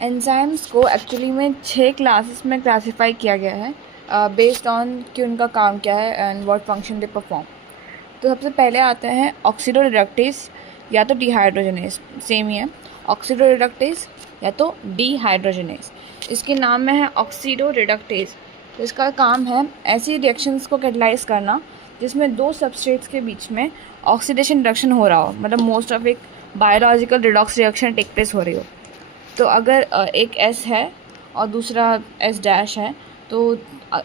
Enzymes को actually में 6 classes में क्लासिफाई किया गया है बेस्ड ऑन कि उनका काम क्या है and what function they perform. तो सबसे पहले आते हैं ऑक्सीडोरिडक्टेज या तो डिहाइड्रोजनेज, सेम ही है, ऑक्सीडोरिडक्टेज या तो डिहाइड्रोजनेज। इसके नाम में है ऑक्सीडोरिडक्टेज। तो इसका काम है ऐसी रिएक्शंस को कैटलाइज करना जिसमें दो सबस्ट्रेट्स के बीच में ऑक्सीडेशन रिडक्शन हो रहा हो, मतलब मोस्ट ऑफ एक biological redox reaction take place हो रही हो। तो अगर एक S है और दूसरा S डैश है तो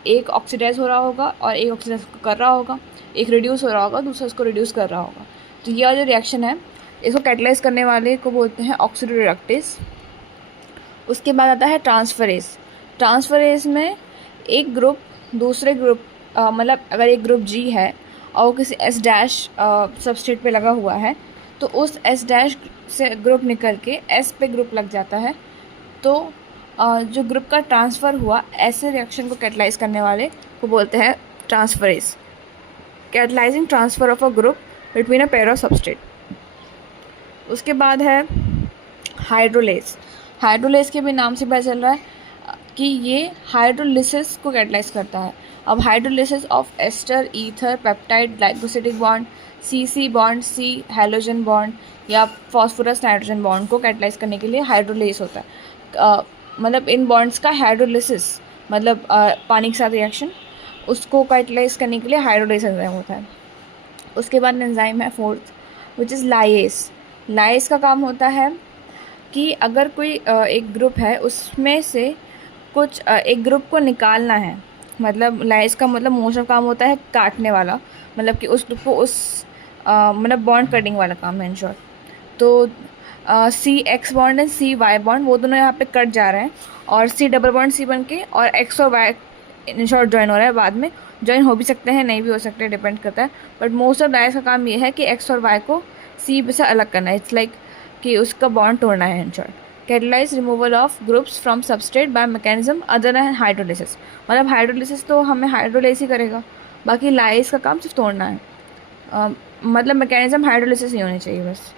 एक ऑक्सीडाइज हो रहा होगा और एक ऑक्सीडाइज कर रहा होगा, एक रिड्यूस हो रहा होगा, दूसरा इसको रिड्यूस कर रहा होगा। तो यह जो रिएक्शन है इसको कैटलाइज करने वाले को बोलते हैं ऑक्सीडोरिडक्टेज। उसके बाद आता है ट्रांसफरेज। ट्रांसफरेज में एक ग्रुप दूसरे ग्रुप मतलब अगर एक ग्रुप G है और वो किसी S डैश सबस्ट्रेट पे लगा हुआ है तो उस S डैश से ग्रुप निकल के S पे ग्रुप लग जाता है। तो जो ग्रुप का ट्रांसफ़र हुआ ऐसे रिएक्शन को कैटलाइज करने वाले को बोलते हैं transferase. Catalysing transfer of a group between a pair of substrate. उसके बाद है हाइड्रोलेज। हाइड्रोलेज के भी नाम से पता चल रहा है कि ये हाइड्रोलिसिस को कैटलाइज करता है। अब hydrolysis of ester, ether, peptide, glycosidic bond, CC bond, C halogen bond या फॉस्फोरस नाइट्रोजन बॉन्ड को कैटलाइज करने के लिए हाइड्रोलेज होता है। मतलब इन बॉन्ड्स का हाइड्रोलिसिस मतलब पानी के साथ रिएक्शन, उसको कैटलाइज करने के लिए हाइड्रोलेज एंजाइम होता है। उसके बाद एंजाइम है fourth which is lyase. Lyase का काम होता है कि अगर कोई एक ग्रुप है उसमें से कुछ एक ग्रुप को निकालना है, मतलब लाइएज का मतलब मोस्ट ऑफ काम होता है काटने वाला, मतलब कि उस ग्रुप को उस मतलब बॉन्ड कटिंग वाला काम है इन शॉर्ट। तो CX bond and CY bond वो दोनों यहाँ पे कट जा रहे हैं और C डबल बॉन्ड C बन के और X और Y इन शॉर्ट ज्वाइन हो रहा है। बाद में ज्वाइन हो भी सकते हैं, नहीं भी हो सकते, डिपेंड करता है। बट मोस्ट ऑफ लाइएज का काम ये है कि X और Y को C से अलग करना है। इट्स लाइक कि उसका बॉन्ड तोड़ना है in short. Catalyse removal of groups from substrate by mechanism other than hydrolysis. मतलब हाइड्रोलिसिस तो हमें हाइड्रोलेस ही करेगा, बाकी लाइएज का काम सिर्फ तोड़ना है। मतलब मैकेनिज्म हाइड्रोलिसिस नहीं होनी चाहिए बस।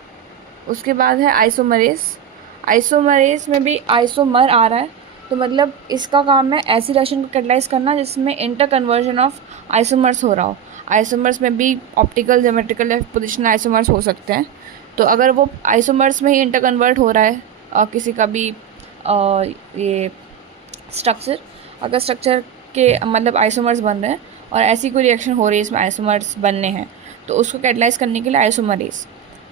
उसके बाद है आइसोमरेज। आइसोमरेज में भी आइसोमर आ रहा है, तो मतलब इसका काम है ऐसी रिएक्शन को कैटलाइज करना जिसमें इंटर कन्वर्जन ऑफ आइसोमर्स हो रहा हो। आइसोमर्स में भी ऑप्टिकल, ज्योमेट्रिकल या पोजिशनल आइसोमर्स हो सकते हैं। तो अगर वो आइसोमर्स में ही इंटर कन्वर्ट हो रहा है किसी का भी ये स्ट्रक्चर, अगर स्ट्रक्चर के मतलब आइसोमर्स बन रहे हैं और ऐसी कोई रिएक्शन हो रही है इसमें आइसोमर्स बनने हैं, तो उसको कैटलाइज करने के लिए आइसोमरेज।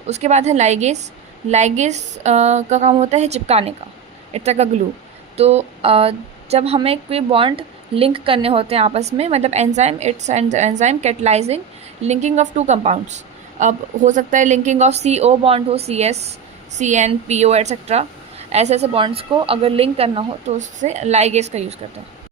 उसके बाद है लाइगेज। लाइगेज का काम होता है चिपकाने का, इट्स लाइक अ ग्लू। तो जब हमें कोई बॉन्ड लिंक करने होते हैं आपस में, मतलब enzyme, it's enzyme catalysing linking of two compounds. अब हो सकता है लिंकिंग ऑफ CO बॉन्ड हो, CS, CN, PO एट्सेट्रा। ऐसे ऐसे बॉन्ड्स को अगर लिंक करना हो तो उससे लाइगेज का यूज़ करते हैं।